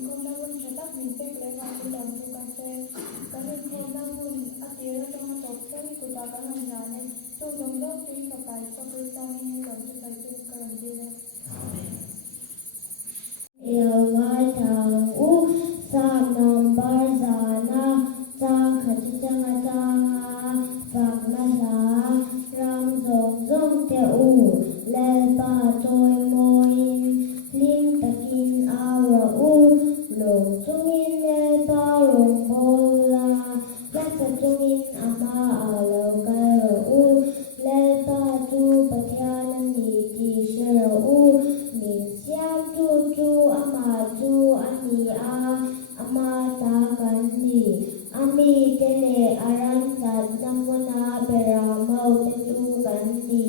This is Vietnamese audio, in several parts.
mình con đau hơn sẽ tắt mình tê lấy vào cái đồng cho cà phê cái mình con đau hơn ăn tiếng trong một tổ chức của ta cái hàng nhà này tôi giống đốc đi và bài cho tôi sang nên đồng cho bài chung cái làm gì đây yêu ngài thằng u sa nom bar na cha khát chăng cha phật na sa ram dòng dòng theo u lê ba trôi môi lim takin aura u lồng chungin lê ba rong bola lắc chungin ama alo kai u lê ba chu pathian ni ti shero u min siam chu chu ama chu ani a ama ta kan ni ami tele aran sat namuna bera mau te chu kan ni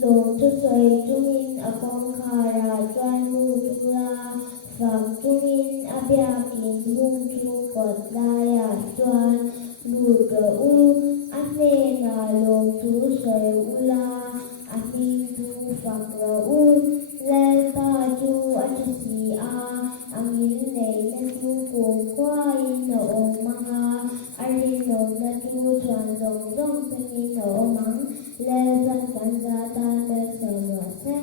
lồng chu soi chungin akong khara chuan mu chu la pham chungin abia kin mung chu kot laya chuan lu ke u ane na lồng chu soi ula ani chu phak ra u lel ta chu achasi a angin nei na chu kong kwai no manga ari no na chu chuan dong dong tani no mang lel ban kan za ta le so wa se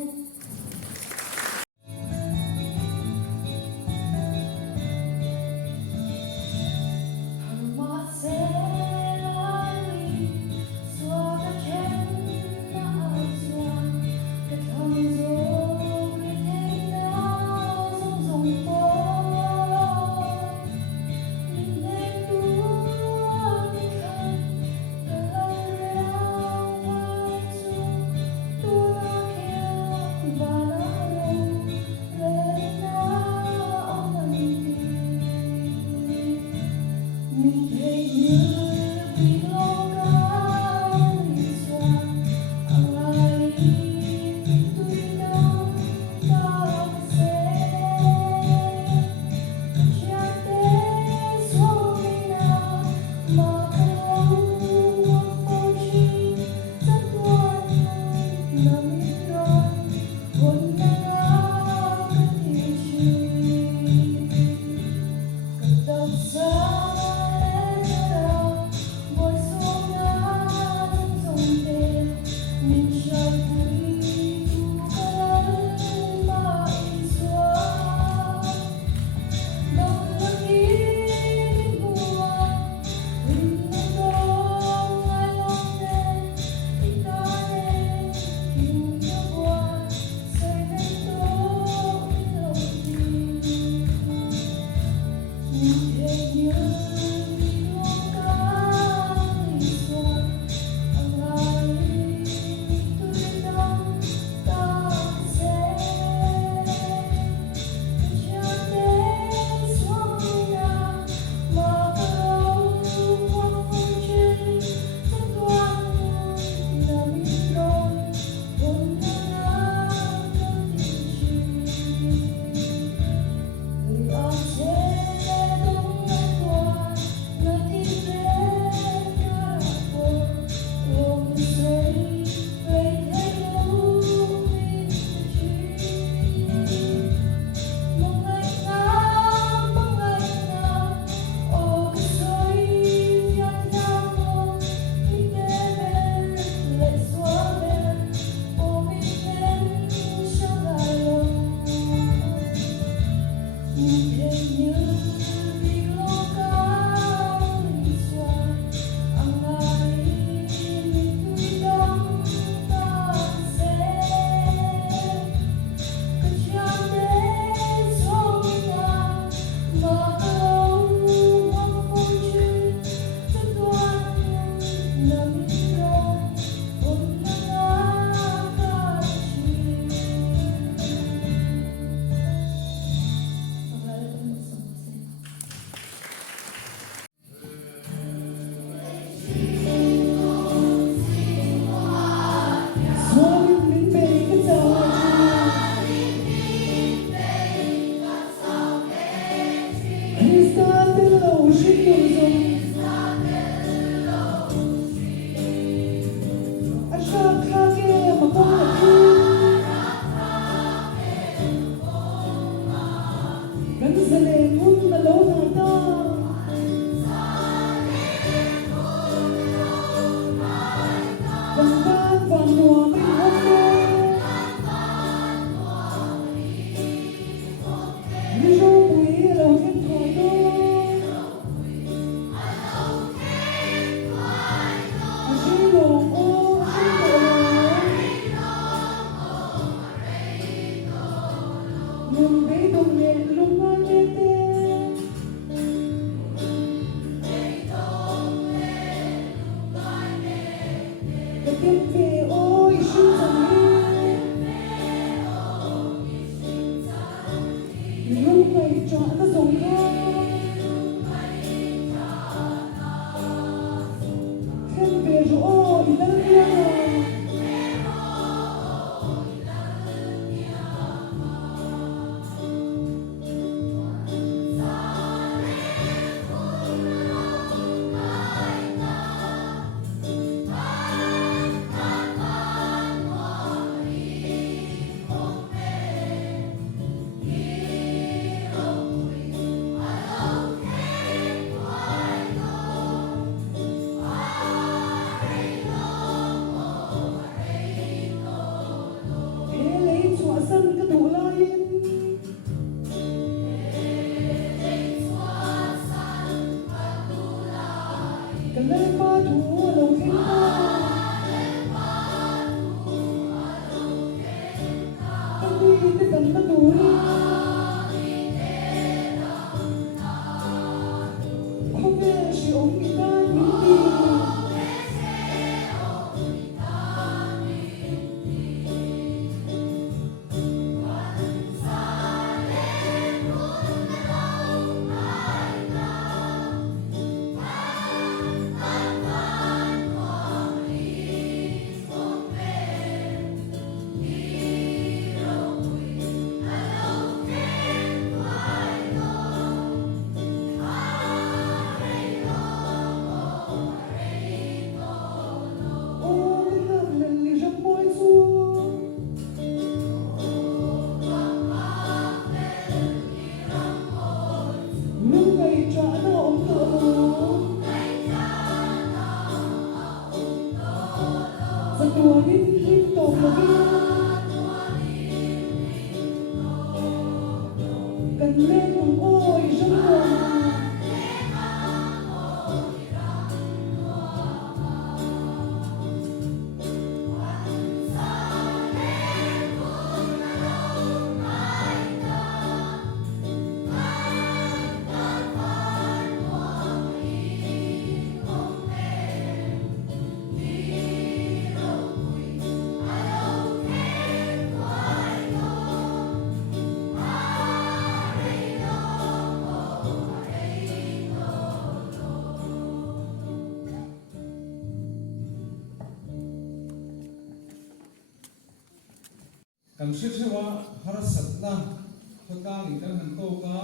Kan shishiwa harasatla hakang ikan hanto ka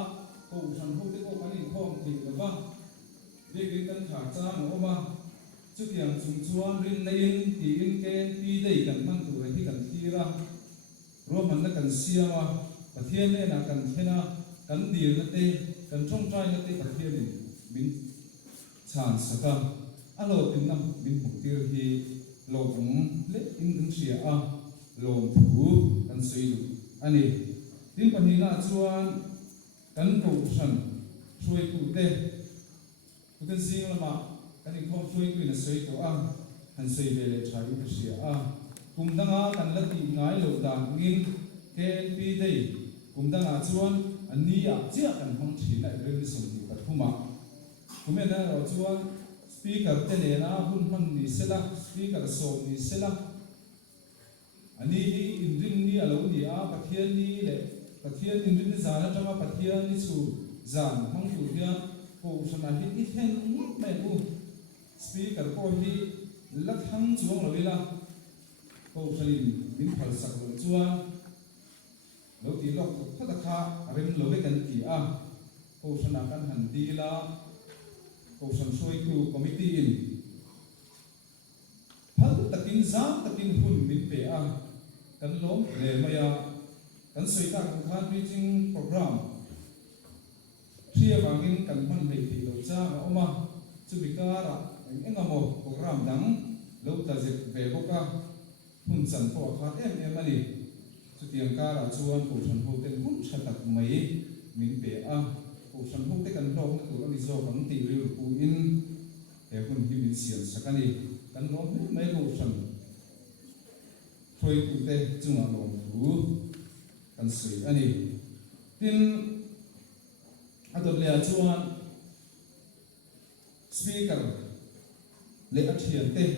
ko san ho te ko kani khom ti ba de kan tha cha no ma chu tiang chung chuan rin lein ti in ken pi dei kan man tu hi kan thira ro man na kan siama pathian ne na kan thena kan dir na te kan thong trai na te pathian in min chan saka alo tin nam min puktir hi lo ong le in kan sia a lom thu kan sei lu ani tin panina chuan kan ko san soi tu te kan sing lama kan in khom soi tu na sei to a han sei ve le thai ka sia a kum danga kan la ti ngai lo dan ngin ken pi dei kum danga chuan ani a chia kan hong thi lai ren som ti ka thuma kumena ro chuan speaker te le na hun man ni sela speaker som ni sela ani hi indrin ni alo ni a pathian ni le pathian indrin ni zana tama pathian ni su zan hang tu hian ko sana hi i then me u speaker ko hi la thang chuang lo ila ko sanin min phal sak lo chuan lo ti lok thata kha rem lo ve kan ti a ko sana kan han di la ko san soi tu committee in phal takin zam takin hun min pe a kan lom le maya kan soi ta kan khan meeting program chia vangin kan man hei thi lo cha ma oma chu mi ka ra engamo program dang lo ta zet ve boka hun chan po kha em ani chu tiang ka ra chuan ko than ho ten hun thatak mai min pe a ko san ho te kan lo na tu ani zo bang ti ri pu in he hun hi min sian sakani kan lo mai lo san thôi cụ thể chung là lòng thú cần sửa anh đi tin anh tôi lấy chuan speaker lấy anh thiền tê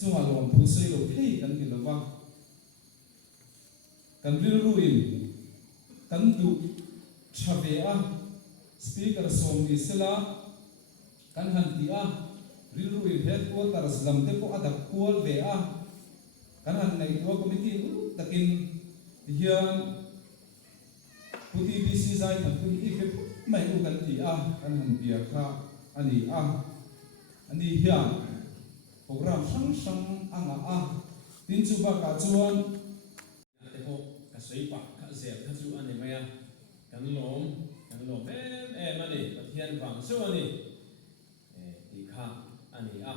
chung là lòng thú xây đồ thế cần cái đó vang cần riêng ruin cần du chave a speaker som đi sela cần hành ti a riêng ruin hết cuốn ta làm thế có adap cuốn về a kan han nei to committee takin hian puti bc zai thak kun ti fe mai u kan ti a kan han pia kha ani hian program sang anga a tin chu ba ka chuan te ho ka sei pa ka zel ka chu ani maya kan lom em ani pathian wang so ani ti kha ani a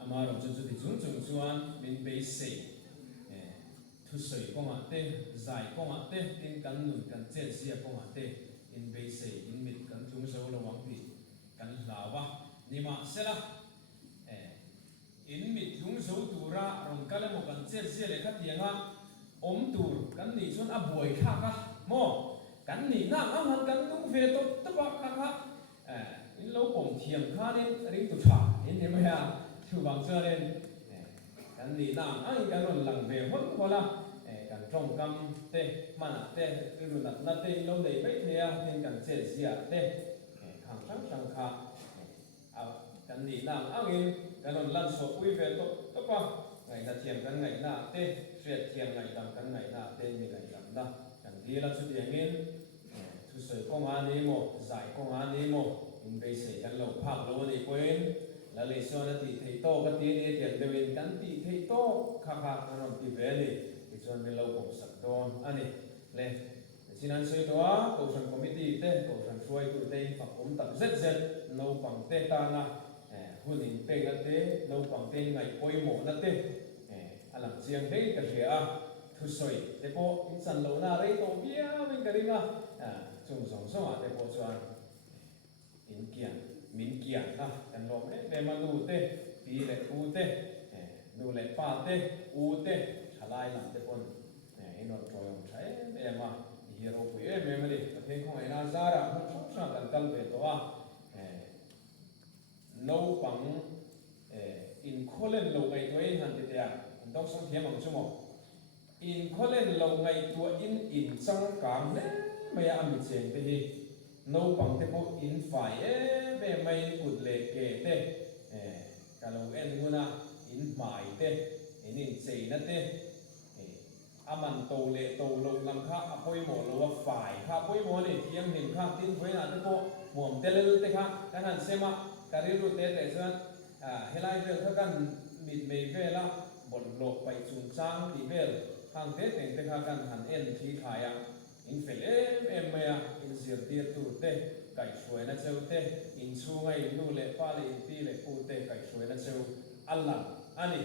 amaro chu chu ti chung chuan min be sei thu soi kong a te zai kong a te in kan nun kan chen sia kong a te in be sei in mit kan chung so lo wang pi kan lawa ni ma sela in mit chung so tura rong kala mo kan chen sia le khat yanga om tur kan ni chon a boi kha ka mo kan ni na ang han kan tung ve to ta ba kha in lo pom thiam kha ni ring tu tha in ne ma ya thu bang cha len kan ni na ang kan ron lang ve hon ko la kan trong kam te mana te ru na te lo dei bai the a tin kan che sia te khang sang kha kan ni na ang in kan ron lan so ui ve to pa ngai na thiam kan ngai na te sret thiam ngai dam kan ngai na te mi ngai dam da kan di la chu tiang in thu soi kong a ni mo zai kong a ni mo in be sei kan lo phak lo ni koin la le so na ti thei to ka ti ni tiang de win kan ti thei to kha kan ron ti ve ni ti chuan mi lo ko sak don ani le chinan soi to a ko san committee te ko san suai tu te fa om tak zet no pang te ta na hunin pe na te no pang te ngai poi mo na te alang chiang dei ka ria thu soi te po in san lo na rei to bia min ka ringa chung song song a te po chuan in kian min kian ha kan lo me ma lu te pi le u te nu le pa te u te thalai lam te pon in on toyong thai me ma hero pu e me ma li te khong ina zara hon sa kan kal ve to a no pang in kholen lo ngai to in han te ya dok song thiam ang chumo in kholen lo ngai to in chang kam ne maya am cheng te hi no pang te po in fai be mai kut le ke te ka lo en nguna in mai te in chei na te aman to le to lo lam kha apoi mo lo wa fai kha apoi mo ni thiam hin kha tin phoi na te po mom te le te kha kan han sema ka ri ru te chuan helai vel kha kan mit mei vela bon lo pai chung chang ti vel hang te teng te kha kan han en thi khaya in fel em maya in zir tir tu te kai suai na cheu te in chu ngai nu le pa le in pi le pu te kai suai na cheu alla ani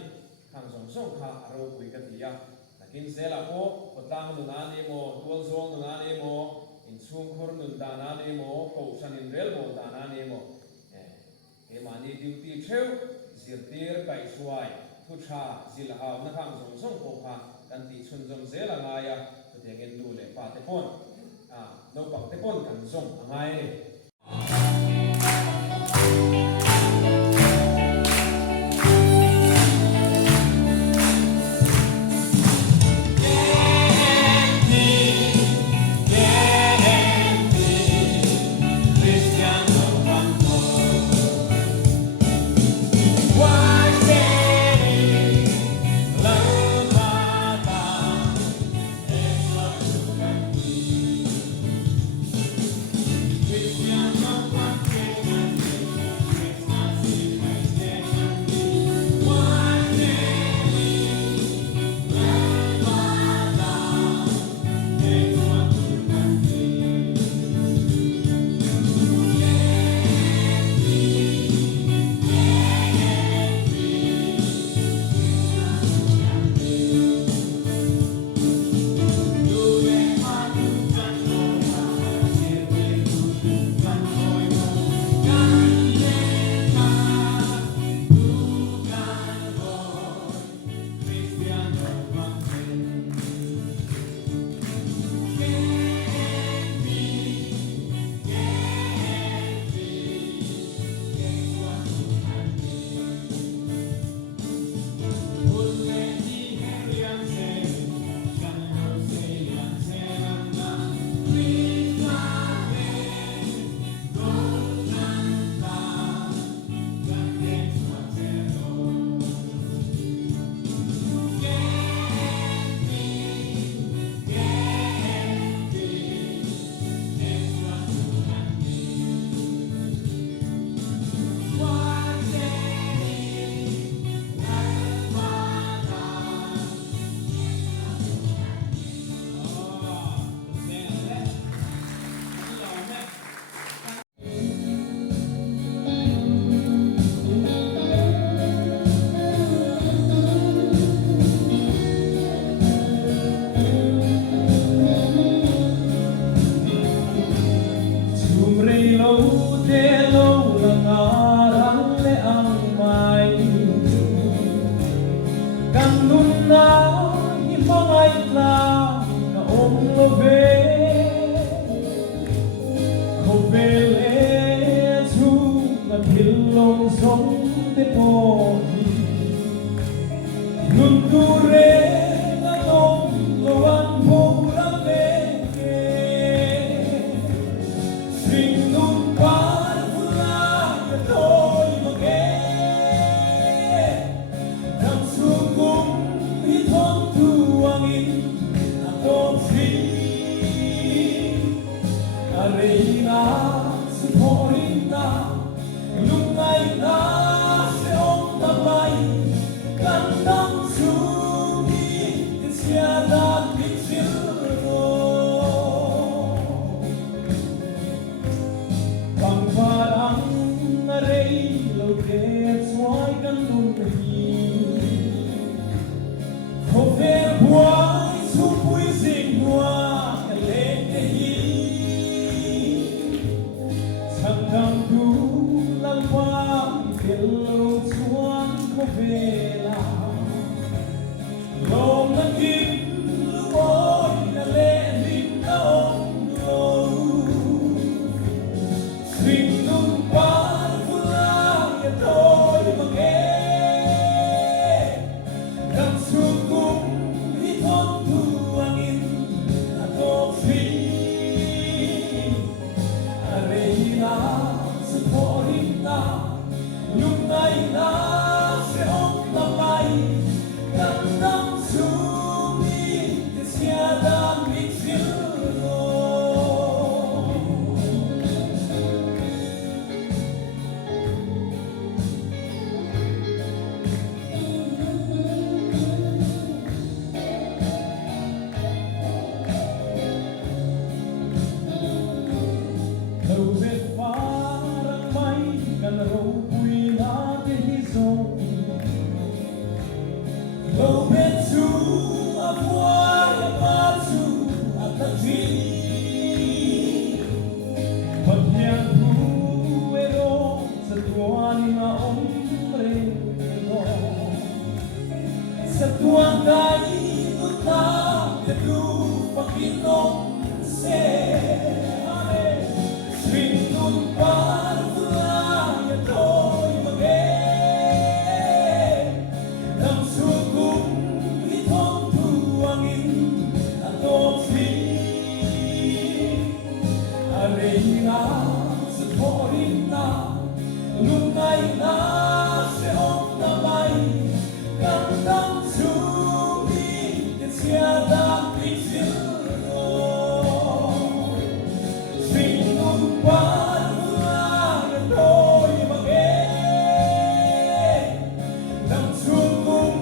hang song song kha aro pui ka tia takin zela po potang nu na ni mo tual zong nu na ni mo in chung khor nu da na ni mo ko san in rel mo da na ni mo e mani duty theu zir tir kai suai thu tha zil haw na hang song song ko kha kan ti chun jom zela nga ya te ngin du le pa te pon no pang te pon kan zong angai with lùm rây lâu thế lâu là ngà răng lệ ang mai căn nun na hi phong ai la cả ôm lo về không về lẽ chu là thiên long sống để bỏ nun tu re na nong lo an vô ra về Sing nun pa pula ya thôi mà nghe Nam xuống cung hi thon tu angin ako free Arena suporina lungai na se om tamai kandang sumi tiada picilno Bằng parang aray lâu kết xoay căn lung hi Không về buổi su bụi sinh hoa cái lên cái hi Chẳng cầm đủ lăng hoa biển lâu xuân không về là Lòng nắng kim lưu bối là lệ linh ta ôm lâu Sing nun pa pula ya thôi mà nghe Đang xuống cung hi thon tu angin ako free Arena suporina lungai na se om tamai kandang sumi tiada mixilno Lâu về phá răng mây gần râu bùi na cái hi dâu Lâu về chú a bua ya ba chú a ta chi Phật hiền thu e đô sa tuan na om re no Sa tuan dai tu ta te tu pakinom se Sing nun pa pula ya thôi mà nghe Nam xuống cung hi thon tu angin ako free Arena suporina lungai na se om tamai kandang sumi tiada picilno Sing nun pa pula ya thôi mà nghe Nam xuống cung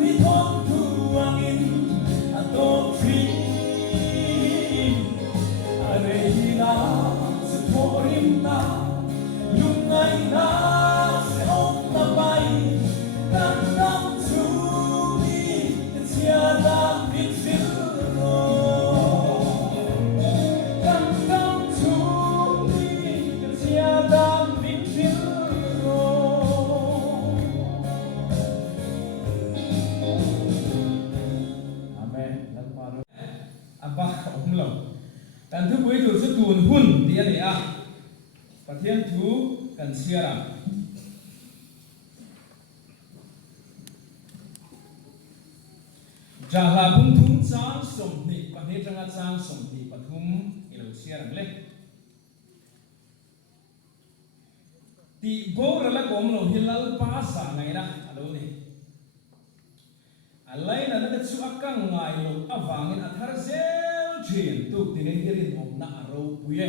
hi thon tu angin ako free Arena suporina lungai na se om tamai kandang sumi tiada picilno Kandang sumi tiada picilno Amen. Apa om lo. Kan thu bui tu su tun hun dia ni a. Pathian thu kan siara. Jahla bung thum chang som ni pathe tanga chang som ni pathum ilo siarang le. Ti bo rala kom lo hilal pa sa ngai na alo ni. Alai na na chu akang ngai lo awangin athar zel thin tu tinin hirin om na aro puye.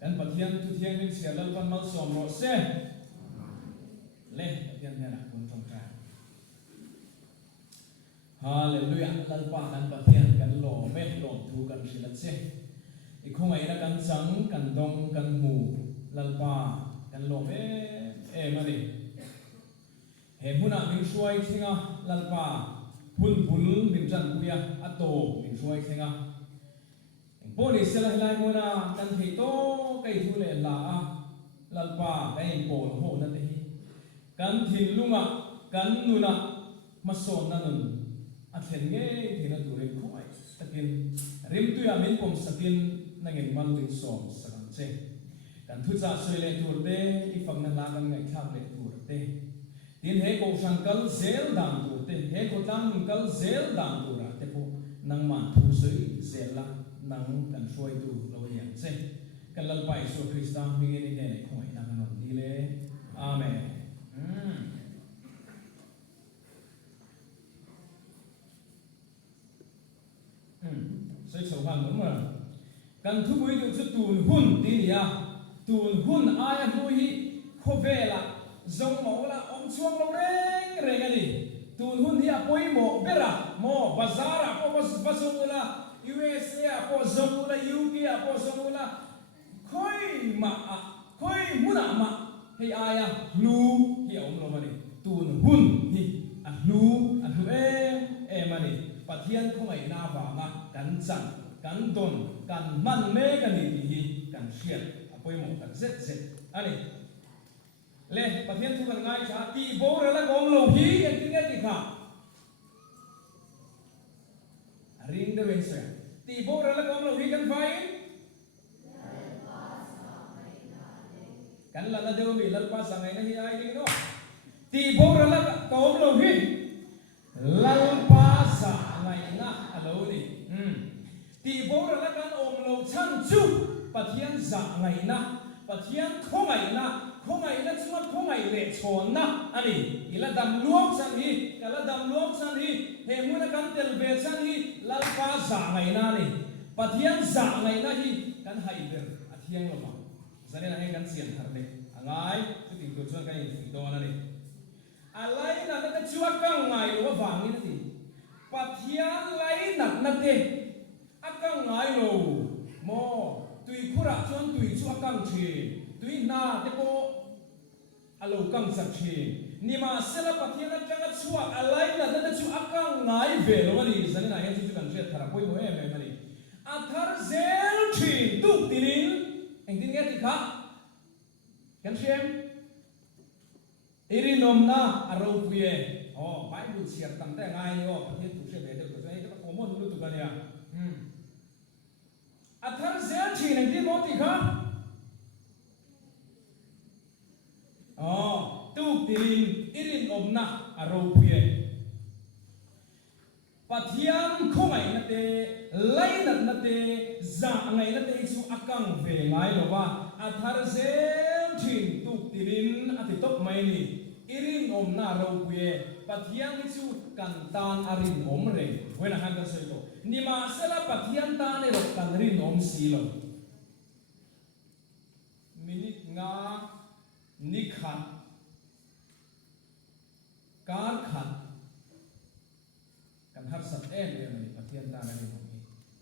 Kan pathian tu thiang ning sialal pan mal som ro se. Le pathian na kun tong ka. Hallelujah lalpa kan pathian kan lo me lo thu kan silat se. Ikhongai na kan chang kan dong kan mu lalpa kan lo me mani. He muna min suai thinga lalpa pul min jan puya ato min suai thinga. Boni sela hilai muna kan thei to thu le la a lalpa kai pol ho na te hi kan thin lunga kan nuna mason na nun a thlen nge thina turin khoi takin rim tu ya min pom sakin nangin man tin som sakam che kan thu cha soi le tur te I phang na la kan ngai thak le tur te tin he ko sang kal zel dang tur te he ko tang kal zel dang tur ra te po nang man thu soi zel la nang kan soi tu lo yan che kan lal pai so krista mi nge ni ne khoi na kan di le amen sai so han mo ma kan thu bui tu chu tun hun ti ni a tun hun aya hu hi kho vela zong mo la om chuang lo reng reng ani tun hun hi a poi mo bera mo bazar a po bazong la USA a po zong la UK a po zong la khoi ma a khoi muna ma hei aya lu hi om lo mani tun hun hi a lu mani pathian khongai na ba nga kan chan kan don kan man me kan ni hi kan hian apoi mo kan zet ani le pathian thu kan ngai cha ti bo ra la gom lo hi en ti nge ti kha ring de wen sa ti bo ra la gom lo hi kan fai kan la na de mi lal pa sa ngai na hi ai ding no ti bo ra la gom lo hi lal pa sa ngai na alo ni ti bo ra la kan om lo chan chu pathian za ngai na pathian khongai na chuma khongai le chon na ani ila dam luom san hi kala dam luom san hi he mu na kan tel be san hi lal pa za ngai na ni pathian za ngai na hi kan hai ber athiang lo ma zane na he kan sian har le angai chu ti ko chuan kan fi do na ni alai na na chuwa kang ngai lo wa wang ni ti pathian lai na te akang ngai lo mo tui khura chuan tui chu akang thi tui na te ko alo kang sak thi ni ma sela pathian atanga chuwa alai na chu akang ngai ve lo ni zani na he chu kan se thara poi mo em mani athar zel thi tu tinin engtin nge ti kha kan shem iri nom na aro puye bible siar tam te ngai ni pathian tu se ve de ko sai ta ko mo nu tu kan ya athar zel thi nang ti mo ti kha tu tin irin om na aro puye pathian khongai na te lai na te za ngai na te chu akang ve ngai lo wa athar zel thi tu tin ati top mai ni irin om na ro puye pathian chu kan tan arin om re hoina han ka soi to ni ma sela pathian ta ne ro kan rin om si lo minit nga ni khan kar khan kan har sat ni pathian ta ne ro hi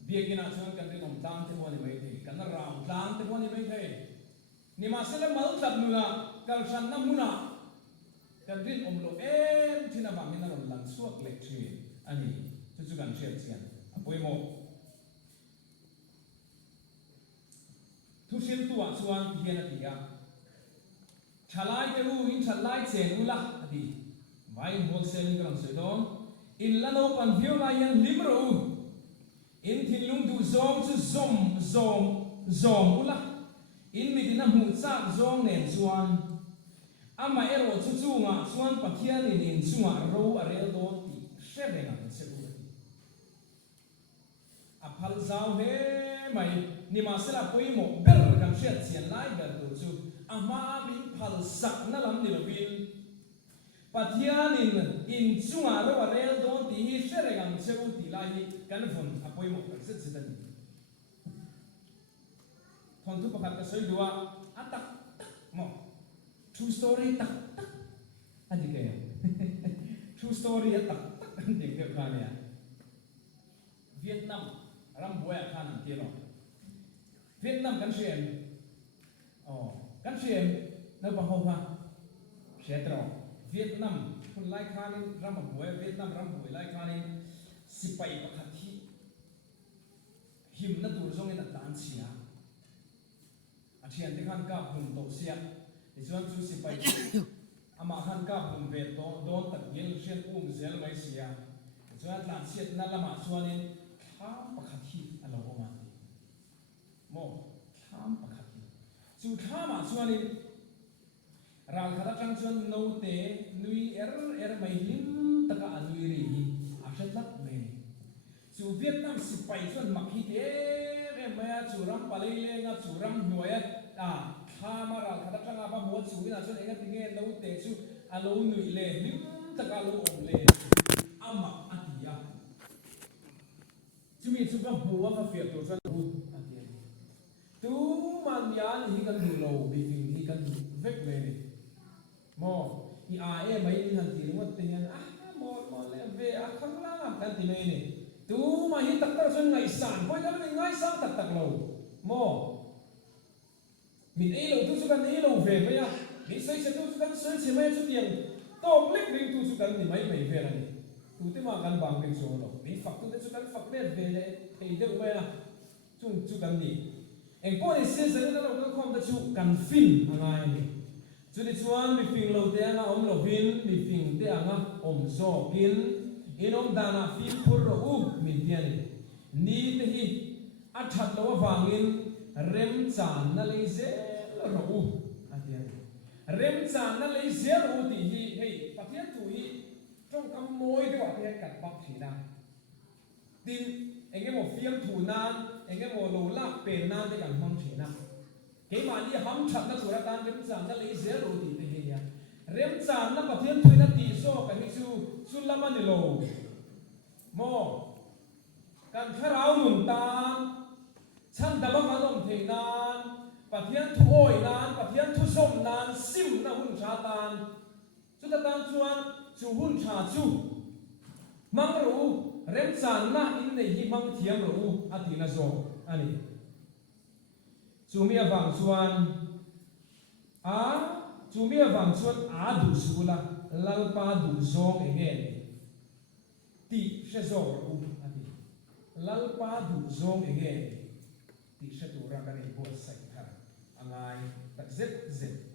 biegina chuan kan rin om tang te mo ni mai the kan ram tang te mo ni mai the ni ma sela mal tat nu na kal san na mu na kan rin om lo thina ba min na ron lang suak lek thi ani chu kan share chian apoi mo thu sil tuwa chuan hian a tia thalai te u in thalai chen u la ati vai hol sel kan se don in lano pan view la yan limro in thin lung du zom chu zom u la in mi din a mu cha zong nen chuan ama ero chu chu nga chuan pathian in chunga ro a rel do ti shebe na se u a phal zau he mai ni ma sela poi mo ber kan shet chian lai ber tu chu ama min phal sak na lam ni lovin pathian in chunga ro a rel do ti hi shebe kan se u ti lai kan phun a poi mo kan se chitan thon tu pakhat ka soi duwa atak mo true story tak ani ke true story tak kan ding ke kha ne Vietnam ram boya khan ti no Vietnam kan siem kan siem na ba ho ha kshetro Vietnam kun lai khan ram boya Vietnam ram boy lai khan sipai pakhat hi him na tur zong ina tan chia a เทียนที่ขันกับหุ่นโตเสียในส่วนจุดสิไปอามาขันกับหุ่นเวทโดนตัดเลี้ยงเช่นอุ้มเสียไว้เสียส่วนหลานเสียนั่นละมาส่วนนี้ข้ามปะขัดที่อันเราออกมาโมข้ามปะขัดที่จุดข้ามมาส่วนนี้เราขัดจังส่วนโนเตนุยไม่ลิมตะกะนุยรีอาเช่นลับเมสู่เวียดนามสิไปส่วนมักฮิเดเมื่อจูรัมปาเลเลงจูรัมหน่วยข้ามาเราขัดจังอาบะหัวสู่น่ะส่วนเองก็ทิ้งโนเตสู่อาโลนุยเลลิมตะกะโลอมเลอามักอัติยาจะมีสุขหัวฟ้าเฟียตัวส่วนหุ่นอัติยาตูมันยานฮิกันดูโลบิฟิงฮิกันดูเวกเลยมออีอาไม่ทันทีรู้ว่าเตียนมอเลยเวข้างล่างกันทีนี้ตูมาฮิตักตักส่วนไงสานพอยกันไงสานตักโลมอมินเอโลตุสุกันเอโลเวไหมอ่ะนี่ใส่เสื้อตุสุกันเสื้อเฉยไม่สุดยังตอกเล็กเรื่องตุสุกันนี่ไม่เวอะไรตูที่มากันบางเรื่องโซ่โลนี่ฝักตุสุกันฝักเล็กเวเลยไอ้เด็กเวอ่ะจุงสุกันนี่เอ็งพอไอ้เสื้อเสื้อนั่นเราก็คอมตะชุกันฟินอะไรนี่จุดที่ชวนมีฟิงโลเตียงอ่ะโลฟินมีฟิงเตียงอ่ะโซกินอินดานาฟินพูร์อูมีเดียนี่ที่ฮีอัฐัดโลวฟังอินเร็มจานนั่นเลยเซลรูอันเดียเร็มจานนั่นเลยเซลรูที่ฮีเฮ้ยประเทศตุยจงขโมยด้วยประเทศกัดปักฉีนะดินเองก็บอกเฟียมถูนานเองก็บอกโลลากเป็นนานด้วยกันมังฉีนะเกี่ยมานี่ห้ำฉัดนั่นสุรการเร็มจานนั่นเลยเซลรูที่ฮีเนี่ยเร็มจานนั่นประเทศตุยนั่นตีโซกันที่สุลามันโลโมกันข้าเราหนุนตามฉันแต่ว่ามันต้องเทนานปะเทียนถ้วยนานปะเทียนทุส้มนานซิมนะหุ่นชาตานสุดตานชวนชูหุ่นชาชูมังรู้เริ่มจานนะอินในยิมังเทียมรู้อธินาโซอันนี้ชูมีฟังชวนชูมีฟังชวนดูสูละลัลปาดูโซเองตีเชโซรู้อันนี้ลัลปาดูโซเองที่เชตุรักันในบทใส่ค่ะอะไรตักเจ็ด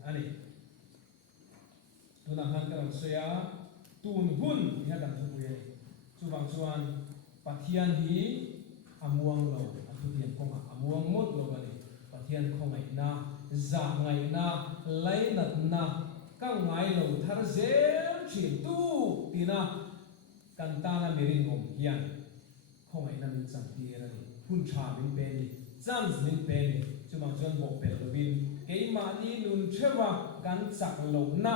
อันนี้ตัวนั้นหันกันเสียตูนหุ่นที่หันกันทุกเรื่องส่วนบางส่วนปะเทียนฮีอมวงโลอันทุกเรื่องคงอมวงหมดโลกันเลยปะเทียนคงไงนะจ่าไงนะไล่นัดนะก็ไงโลทาร์เซลชินตูตีนะกันตานะเมรินงยันคงไงนั่นเป็นสังเกตอะไรหุ่นชาเป็นเป็นจันทร์เป็นเป็นส่วนบางส่วนบอกเป็นโลวินเกี่ยมานี่นุนเชื่อว่ากันจักโลนะ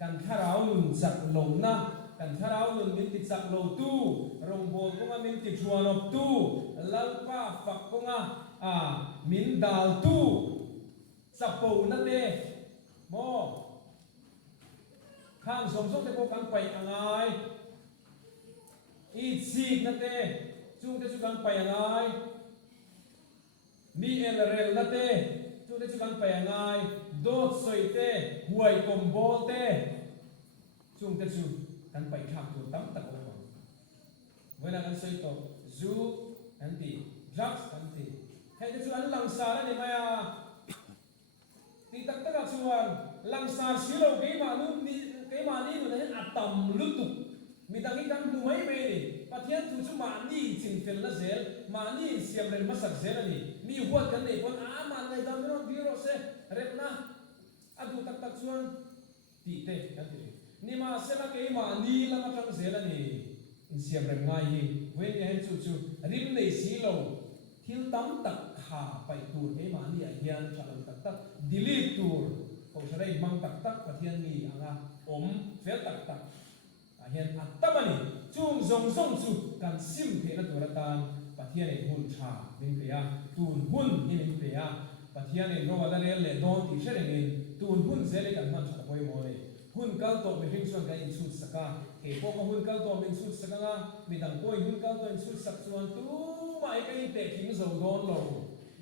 กันข้าเราหนุนจักโลนะกันข้าเราหนุนมินติจักโลตู้รงโบก็มามินติชวนอตู้ลัลป้าฝักก็มามินดาลตู้สับปูนั่นเองโมข้างสมทบแต่พวกกันไปอะไรอีซีกนั่นเองจุงแต่จุกันไปอะไรมีเอลเรลนั่นเองจุงแต่จุกันไปอะไรโดดสวยเต้หวยกลมโบเต้จุงแต่จุกันไปขับตัวตั้มตะโกนเวลากันสวยโตจูอันตีจักอันตีให้แต่จุอันหลังสารนี่มาตีตักตะกับชวนหลังสารสิโลเกมานุนี่เกมานี่มันให้อัตตำลุตุมีตั้งที่กันดูไม่เมย์ปะเทียนทุกมานี่จิงเฟลละเซลมานี่เสียมเรนมาสักเซลนี่มีหัวกันนี่คนมันเลยตอนนั้นวิโรเซเร็วนะดูตักชวนตีเตะกันทีนี่มาเซลเกมานี่ละมาตั้งเซลนี่เสียมเรนง่ายเว้นยังจู่ริมในสีโลทิลตั้มตักขาไปตูนเกมานี่ไอ้เฮียนฉลองตักดิลีตูนเขาใช้ได้มังตักปะเทียนนี่อ่ะเฟลตักเห็นอัตตมันนี่จุงส่งสุดการซิมเทนตัวละตานปะเทียนในหุ่นชาเป็นเปียตูนหุ่นนี่เป็นเปียปะเทียนในโรวดาเรลเลดอนที่เชรินตูนหุ่นเซเลกันมันชาปอยโมเลยหุ่นกัลโตเป็นหิ้งส่วนกันอินสุดสักเอพวกหุ่นกัลโตเป็นสุดสักงามีดังก้อยหุ่นกัลโตเป็นสุดสักส่วนตู้มาไอ้กันเตะหิ้งโซดอนโล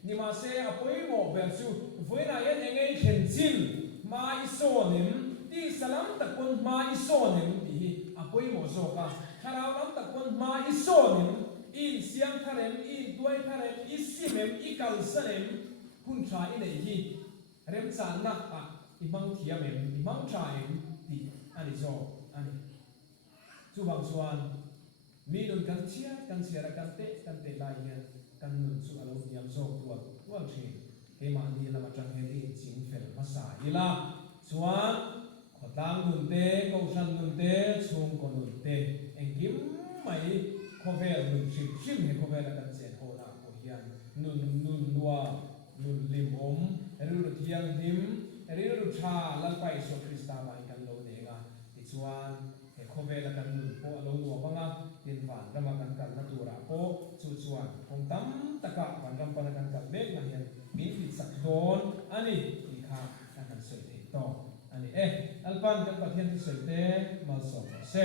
นี่มาเซอปอยโมเบลซูเวน่าเอ็นยังไงเห็นจินมาอิโซนิมที่สลัมตะคนมาอิโซนิมที่ปอยโมโซกาข้าเราล้ำตะคนมาอิโซนิมอินเสียงทะเลมอินด้วยทะเลมอิสิเมมอิกัลสเนม hun trai in ei hi rem san na a imang thiam em imang trai em ti ani zo ani chu bang chuan mi nun kan chia ra kan te lai hian kan nun chu alo niam zo tual thi ke ma ni lama tang he ti ching fel ma sa ila chuan khotang nun te ko san nun te chung ko nun te engkim mai khovel nun shim he khovel kan chen ho na ko hian nun lua nun lim om ru thiang him ru tha lal pai so krista ba kan lo ne ga ti chuan he khovel kan nun po alo nuwa banga tin van rama kan na tura po chu chuan kong tam taka van ram pan kan mek na hian min ti sak don ani ti kha kan soi te to ani alpan kan pathian ti soi te mal so se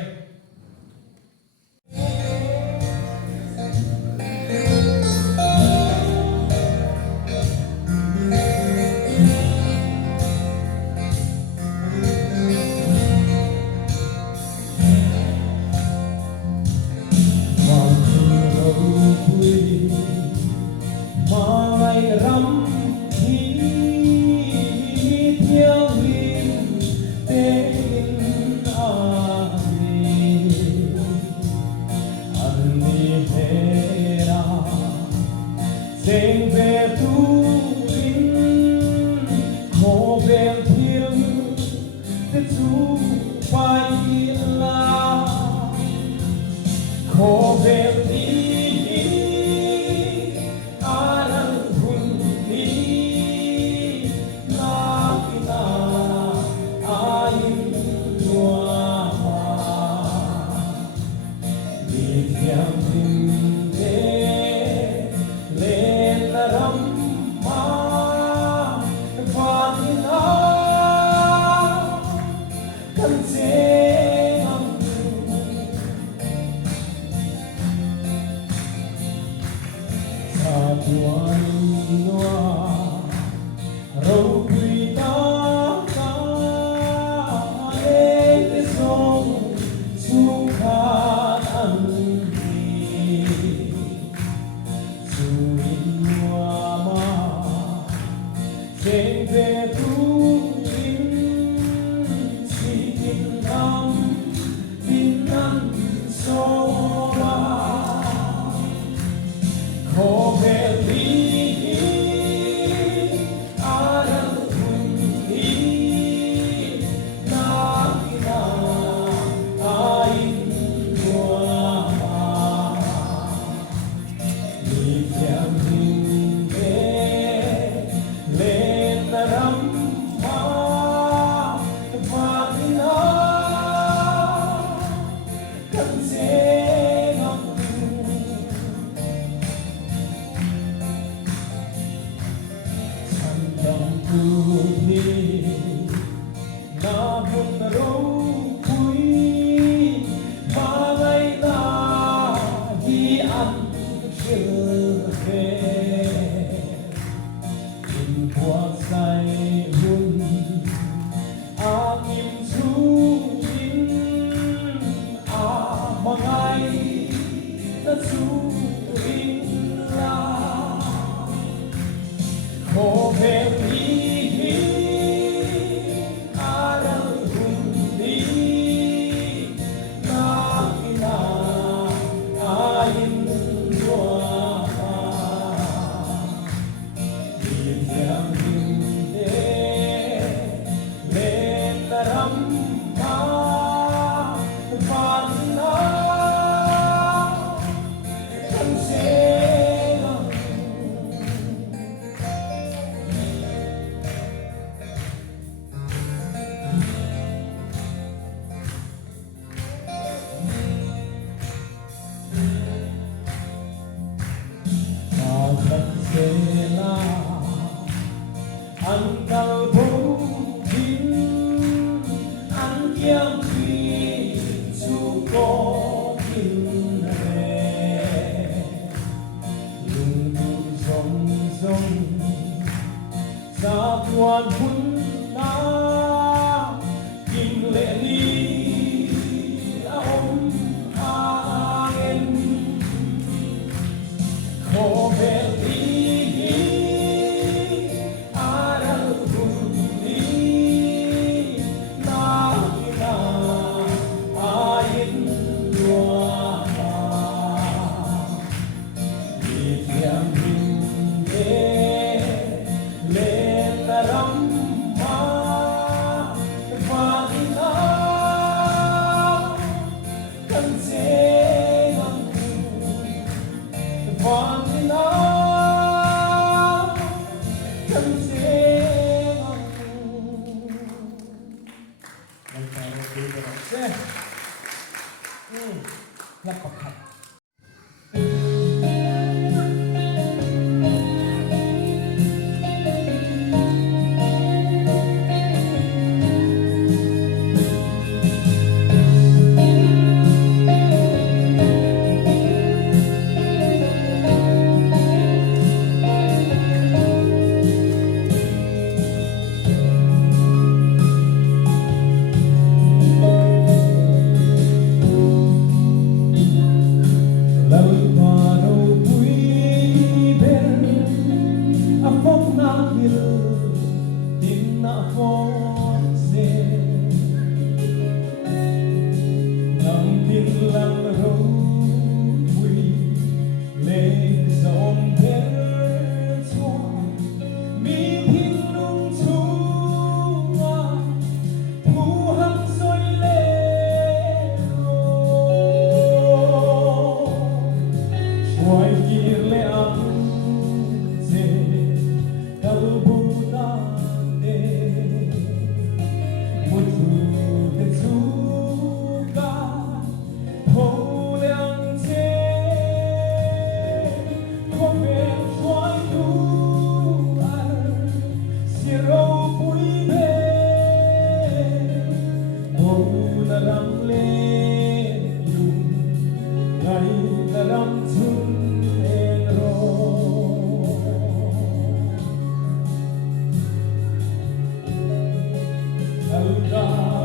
เจ้หลับประคับ Hãy subscribe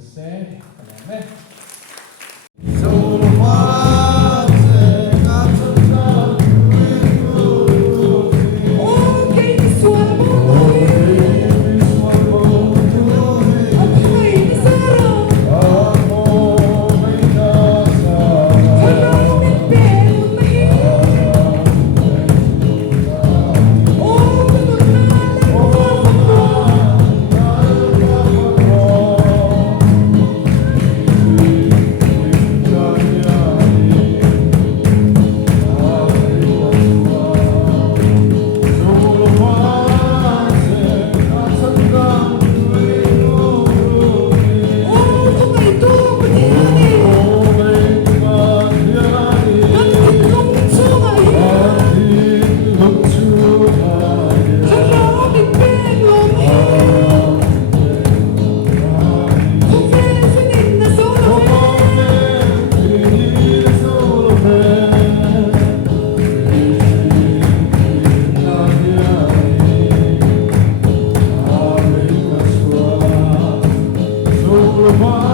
se ne Bye.